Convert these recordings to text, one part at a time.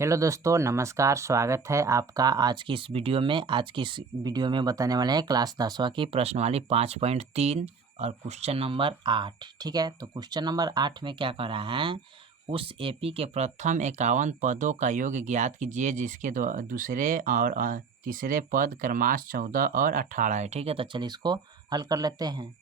Hello दोस्तों, नमस्कार। स्वागत है आपका आज की इस वीडियो में। आज की इस वीडियो में बताने वाले हैं क्लास 10वीं की प्रश्नवाली 5.3 और क्वेश्चन नंबर 8। ठीक है, तो क्वेश्चन नंबर 8 में क्या कर रहा है, उस एपी के प्रथम 51 पदों का योग ज्ञात कीजिए जिसके दूसरे और तीसरे पद क्रमशः 14 और 18 है। ठीक है, तो चलिए इसको हल कर लेते हैं।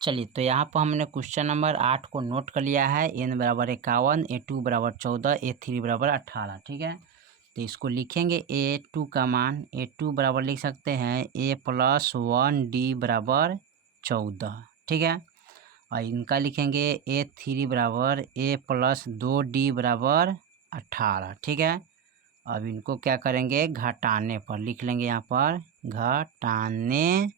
चलिए, तो यहाँ पर हमने क्वेश्चन नंबर 8 को नोट कर लिया है। n बराबर 51, a2 बराबर 14, a3 बराबर 18। ठीक है, तो इसको लिखेंगे a2 का मान, a2 बराबर लिख सकते हैं a+1d बराबर 14। ठीक है, और इनका लिखेंगे a3 बराबर a+2d बराबर 18। ठीक है, अब इनको क्या करेंगे, घटाने पर लिख लेंगे, यहाँ पर घटाने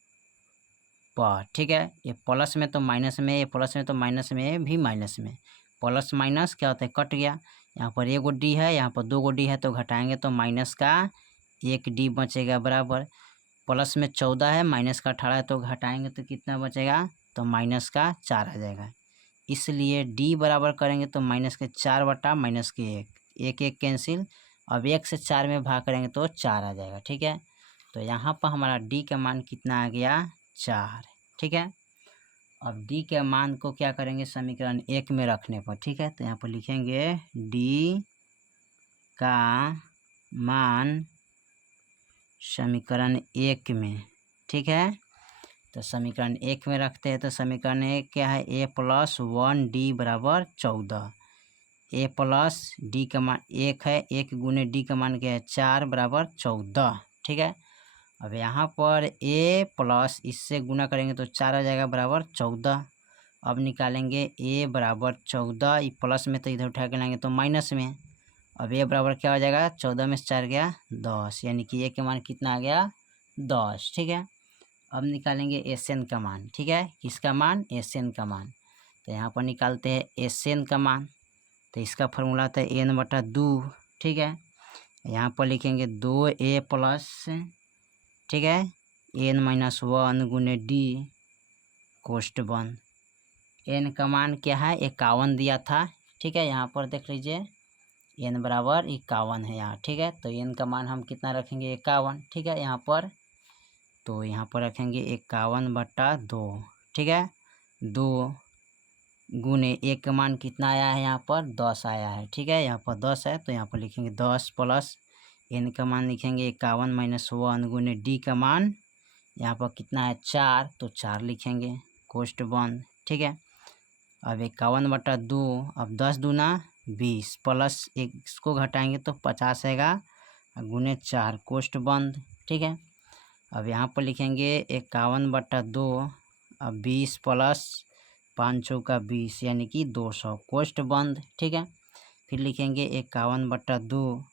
पर। ठीक है, ये प्लस में तो माइनस में, ये प्लस में तो माइनस में भी माइनस में, प्लस माइनस क्या होता है, कट गया। यहाँ पर एक डी है, यहाँ पर 2 डी है, तो घटाएंगे तो माइनस का 1 डी बचेगा बराबर। प्लस में 14 है, माइनस का 18 है, तो घटाएंगे तो कितना बचेगा, तो माइनस का 4 आ जाएगा। इसलिए डी बराबर करेंगे तो माइनस के 4 बटा माइनस के 1, 1 1 कैंसिल। अब 1 से 4 में भाग करेंगे तो 4 आ जाएगा। ठीक है, तो यहाँ पर हमारा डी का मान कितना आ गया, 4। ठीक है, अब डी के मान को क्या करेंगे, समीकरण 1 में रखने पर। ठीक है, तो यहाँ पर लिखेंगे डी का मान समीकरण 1 में। ठीक है, तो समीकरण 1 में रखते हैं, तो समीकरण 1 क्या है, a+1d बराबर 14। a प्लस डी का मान 1 है, 1 गुने डी का मान क्या है, 4 बराबर 14। ठीक है, अब यहाँ पर a प्लस इससे गुना करेंगे तो 4 आ जाएगा बराबर 14। अब निकालेंगे a बराबर 14, ये प्लस में तो इधर उठा के लाएंगे तो माइनस में। अब a बराबर क्या हो जाएगा, 14 में से 4 गया 10, यानी कि a के मान कितना आ गया, 10। ठीक है, अब निकालेंगे SN का मान। ठीक है, किसका मान, SN का मान। तो यहाँ पर निकालते हैं SN का मान, तो इसका फॉर्मूला था n/2। ठीक है, यहाँ पर लिखेंगे 2a प्लस, ठीक है, n-1 गुने डी कोष्ट बंद। n का मान क्या है, 51 दिया था। ठीक है, यहाँ पर देख लीजिए n बराबर 51 है यहाँ। ठीक है, तो n का मान हम कितना रखेंगे, 51। ठीक है, यहाँ पर तो यहाँ पर रखेंगे 51/2। ठीक है, 2 गुने 1 का मान कितना आया है, यहाँ पर 10 आया है। ठीक है, यहाँ पर 10 है, तो यहाँ पर लिखेंगे 10 प्लस n का मान लिखेंगे 51-1 गुने डी का मान यहाँ पर कितना है, 4, तो 4 लिखेंगे कोष्ट बंद। ठीक है, अब 51/2, अब 10 दूना 20 प्लस एक इसको घटाएंगे तो 50 आएगा गुने 4 कोष्ट बंद। ठीक है, अब यहाँ पर लिखेंगे 51/2, अब 20 प्लस 5 चौका 20 यानी कि 200 कोष्ट बंद। ठीक है, फिर लिखेंगे 51/2,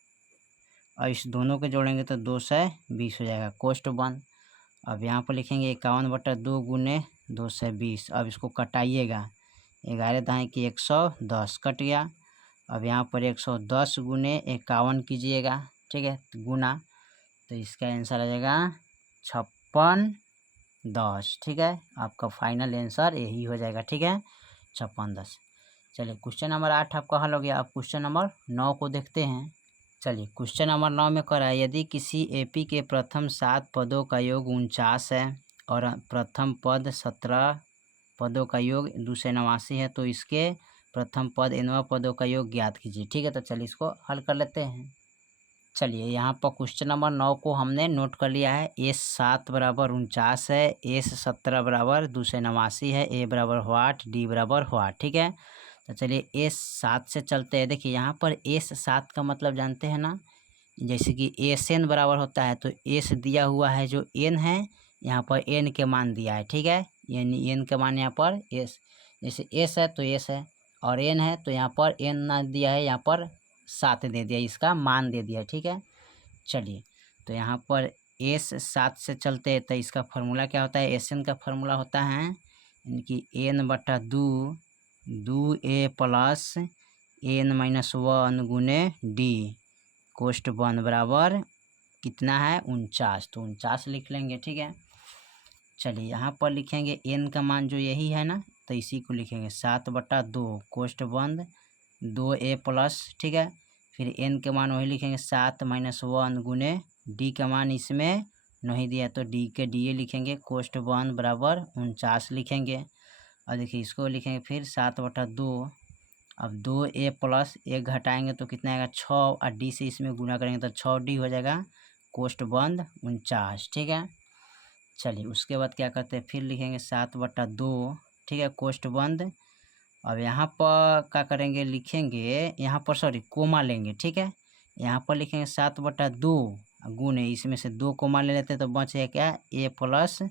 और इस दोनों को जोड़ेंगे तो 2 से 20 हो जाएगा कोष्ट बंद। अब यहाँ पर लिखेंगे 51/2 गुने 2 से 20, अब इसको कटाइएगा, 11 दाएँ की 110 कट गया। अब यहाँ पर 110 गुने 51 कीजिएगा। ठीक है, गुना, तो इसका आंसर आ जाएगा 5610। ठीक है, आपका फाइनल आंसर यही हो जाएगा। ठीक है, 5610। चलिए, क्वेश्चन नंबर 8 आपका हल हो गया। अब क्वेश्चन नंबर 9 को देखते हैं। चलिए, क्वेश्चन नंबर 9 में कह रहा है, यदि किसी एपी के प्रथम 7 पदों का योग 49 है और प्रथम पद 17 पदों का योग 289 है, तो इसके प्रथम पद nवां पदों का योग ज्ञात कीजिए। ठीक है, तो चलिए इसको हल कर लेते हैं। चलिए, यहाँ पर क्वेश्चन नंबर 9 को हमने नोट कर लिया है। S7 बराबर 49 है, S17 बराबर 289 है, a बराबर व्हाट, d बराबर व्हाट। ठीक है, तो चलिए S7 से चलते हैं। देखिए, यहाँ पर S7 का मतलब जानते हैं ना, जैसे कि SN बराबर होता है, तो S दिया हुआ है जो n है, यहाँ पर n के मान दिया है। ठीक है, यानी n का मान यहाँ पर s, जैसे s है तो s है, और n है तो यहाँ पर n ना दिया है, यहाँ पर 7 दे दिया, इसका मान दे दिया। ठीक है, चलिए, तो यहाँ पर S7 से चलते हैं, तो इसका फार्मूला क्या होता है, SN का फार्मूला होता है यानी कि n/2 2a प्लस n-1 गुने डी कोष्ट बंद बराबर कितना है, 49, तो 49 लिख लेंगे। ठीक है, चलिए, यहाँ पर लिखेंगे n का मान जो यही है ना, तो इसी को लिखेंगे 7/2 कोष्ट बंद 2a प्लस, ठीक है, फिर n के मान वही लिखेंगे 7 माइनस 1 गुने d का मान इसमें नहीं दिया तो d के डी लिखेंगे, कोष्ट 1 बराबर 49 लिखेंगे। और देखिए इसको लिखेंगे फिर 7/2। अब 2a प्लस 1 घटाएंगे तो कितना आएगा 6 और d से इसमें गुना करेंगे तो 6d हो जाएगा, कोष्ट बंद 49। ठीक है, चलिए उसके बाद क्या करते हैं फिर लिखेंगे 7/2। ठीक है, कोष्ट बंद। अब यहाँ पर क्या करेंगे लिखेंगे, यहाँ पर सॉरी कोमा लेंगे। ठीक है, यहाँ पर लिखेंगे 7/2 गुने इसमें से 2 कोमा ले लेते तो बचेगा क्या a प्लस,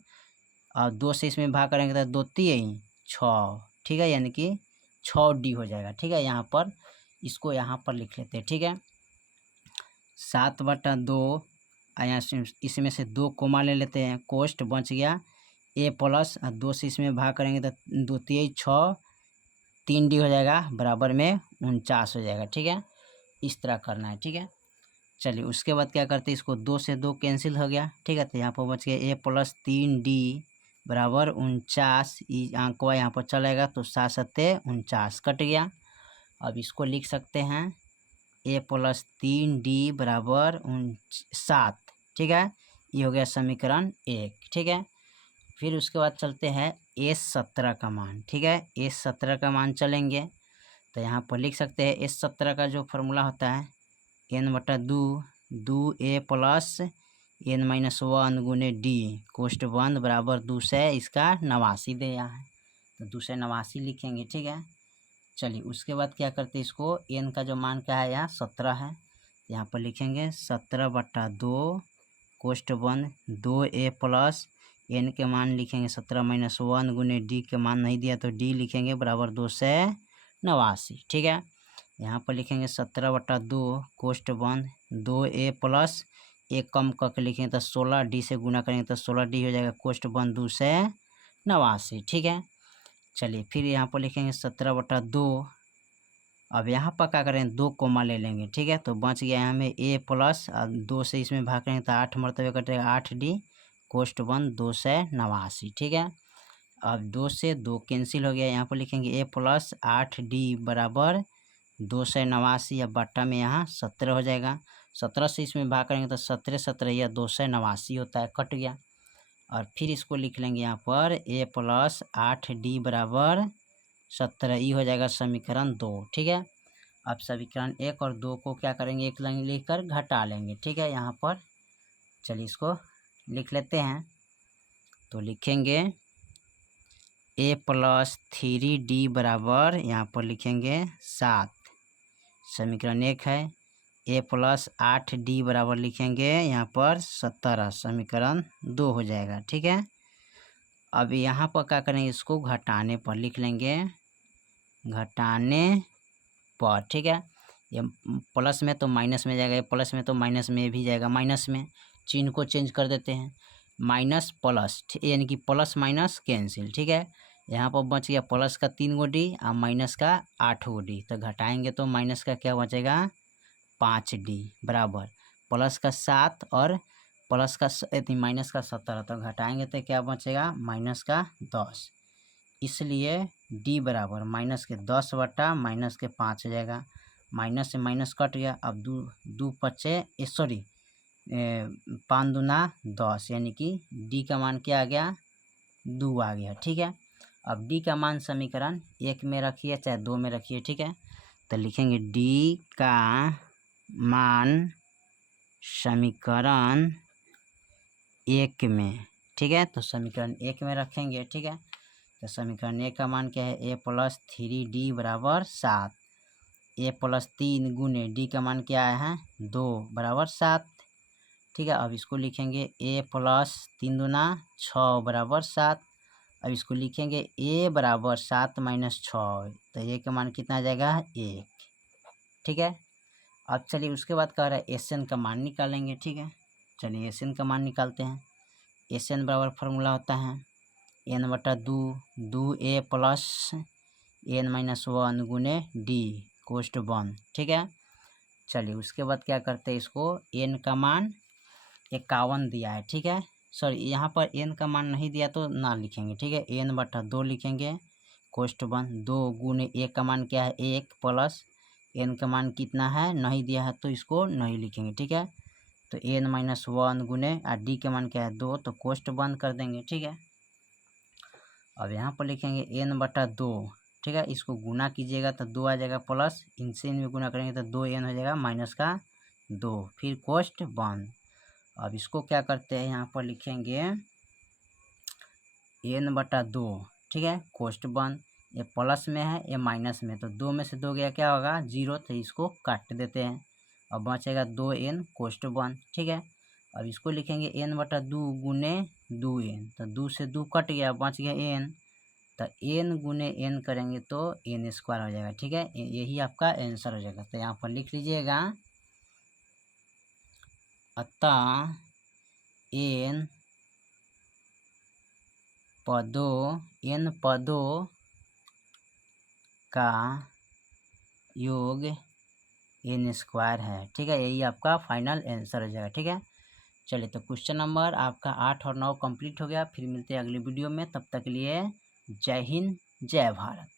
और 2 से इसमें भाग करेंगे तो 2 3 6। ठीक है, यानी कि 6d हो जाएगा। ठीक है, यहाँ पर इसको यहाँ पर लिख लेते हैं। ठीक है, 7/2 यहाँ इसमें से 2 कोमा ले लेते हैं, कोष्ट बच गया a प्लस, 2 से इसमें भाग करेंगे तो 2 3 6, 3d हो जाएगा, बराबर में 49 हो जाएगा। ठीक है, इस तरह करना है। ठीक है, चलिए उसके बाद क्या करते हैं, इसको 2 से 2 कैंसिल हो गया। ठीक है, तो यहाँ पर बच गया a प्लस 3d बराबर 49। अंकवा यहाँ पर चलेगा तो 7 7 49 कट गया। अब इसको लिख सकते हैं a प्लस 3d बराबर 7। ठीक है, ये हो गया समीकरण 1। ठीक है, फिर उसके बाद चलते हैं S17 का मान। ठीक है, S17 का मान चलेंगे तो यहाँ पर लिख सकते हैं S17 का जो फॉर्मूला होता है n/2 2a प्लस n-1 गुने d कोष्ट बंद बराबर 2 से इसका 89 दिया है तो 2 से 89 लिखेंगे। ठीक है, चलिए उसके बाद क्या करते हैं, इसको n का जो मान क्या है यहाँ 17 है, यहाँ पर लिखेंगे 17/2 कोष्ट बंद 2a प्लस n के मान लिखेंगे 17 माइनस 1 गुने d के मान नहीं दिया तो d लिखेंगे बराबर 2 से 89। ठीक है, यहाँ पर लिखेंगे 17/2 कोष्ट बंद 2a प्लस 1 कम करके लिखेंगे तो 16d से गुना करेंगे तो 16d हो जाएगा, कोष्ट बंद 2 से 89। ठीक है, चलिए फिर यहाँ पर लिखेंगे 17/2। अब यहाँ पर क्या करेंगे 2 कोमा ले लेंगे। ठीक है, तो बच गया यहाँ में a प्लस 2 से इसमें भाग करेंगे तो 8 मरतबे कटेगा 8d कोष्ट बंद 2 से 89। ठीक है, अब 2 से 2 कैंसिल हो गया, यहाँ पर लिखेंगे a प्लस 8d बराबर 2 से 89। या बट्टा में यहाँ 17 हो जाएगा, 17 से इसमें भाग करेंगे तो 17 17 या 2 से 89 होता है, कट गया। और फिर इसको लिख लेंगे यहाँ पर a प्लस 8d बराबर 17, ये हो जाएगा समीकरण 2। ठीक है, अब समीकरण 1 और 2 को क्या करेंगे एक लाइन लिखकर घटा लेंगे। ठीक है, यहाँ पर चलिए इसको लिख लेते हैं तो लिखेंगे a प्लस 3d बराबर यहाँ पर लिखेंगे 7, समीकरण 1 है। a प्लस 8d बराबर लिखेंगे यहाँ पर 17, समीकरण 2 हो जाएगा। ठीक है, अब यहाँ पर क्या करेंगे, इसको घटाने पर लिख लेंगे, घटाने पर। ठीक है, ये प्लस में तो माइनस में जाएगा, ये प्लस में तो माइनस में भी जाएगा, माइनस में चिन्ह को चेंज कर देते हैं, माइनस प्लस, यानी कि प्लस माइनस कैंसिल। ठीक है, यहाँ पर बच गया प्लस का 3 गो डी और माइनस का 8 गो डी, तो घटाएंगे तो माइनस का क्या बचेगा 5d बराबर प्लस का 7 और प्लस का माइनस का 17, तो घटाएंगे तो क्या बचेगा माइनस का 10। इसलिए d बराबर माइनस के 10 बटा माइनस के 5 हो जाएगा, माइनस से माइनस कट गया। अब 2 पचे सॉरी 5 दूना 10, यानी कि d का मान क्या आ गया 2 आ गया। ठीक है, अब d का मान समीकरण 1 में रखिए चाहे 2 में रखिए। ठीक है, तो लिखेंगे d का मान समीकरण 1 में। ठीक है, तो समीकरण 1 में रखेंगे। ठीक है, तो समीकरण 1 का मान क्या है a प्लस 3d बराबर 7, a प्लस 3 गुने d का मान क्या है 2 बराबर 7। ठीक है, अब इसको लिखेंगे a प्लस 3 दूना 6 बराबर 7। अब इसको लिखेंगे a बराबर 7 माइनस 6, तो a का मान कितना आ जाएगा 1। ठीक है, अब चलिए उसके बाद कह रहा है Sn का मान निकालेंगे। ठीक है, चलिए Sn का मान निकालते हैं। Sn बराबर फार्मूला होता है n/2 2a प्लस n-1 गुने d कोष्ट बंद। ठीक है, चलिए उसके बाद क्या करते हैं, इसको n का मान 51 दिया है। ठीक है, सॉरी यहाँ पर n का मान नहीं दिया तो ना लिखेंगे। ठीक है, n/2 लिखेंगे कोष्ट बंद 2 गुने a का मान क्या है 1 प्लस एन का मान कितना है नहीं दिया है तो इसको नहीं लिखेंगे, ठीक है। तो एन माइनस 1 गुने और डी का मान क्या है 2, तो कोष्ट बंद कर देंगे, ठीक है। अब यहाँ पर लिखेंगे एन बटा 2, ठीक है। इसको गुना कीजिएगा तो 2 आ जाएगा प्लस, इनसे इनमें गुना करेंगे तो 2n हो जाएगा माइनस का 2, फिर कोष्ट बंद। अब इसको क्या करते हैं, यहाँ पर लिखेंगे n बटा 2, ठीक है, कोष्ट बंद। ये प्लस में है ये माइनस में, तो 2 में से 2 गया क्या होगा 0, तो इसको काट देते हैं। अब बचेगा 2n कोष्ट बंद, ठीक है। अब इसको लिखेंगे n बटा 2 गुने 2n, तो 2 से 2 कट गया बच गया n, तो n गुने n करेंगे तो n स्क्वायर हो जाएगा, ठीक है। यही आपका आंसर हो जाएगा। तो यहाँ पर लिख लीजिएगा, अतः n पदों का योग n स्क्वायर है, ठीक है। यही आपका फाइनल आंसर हो जाएगा, ठीक है। चलिए, तो क्वेश्चन नंबर आपका 8 और 9 कंप्लीट हो गया। फिर मिलते हैं अगली वीडियो में, तब तक के लिए जय हिंद जय भारत।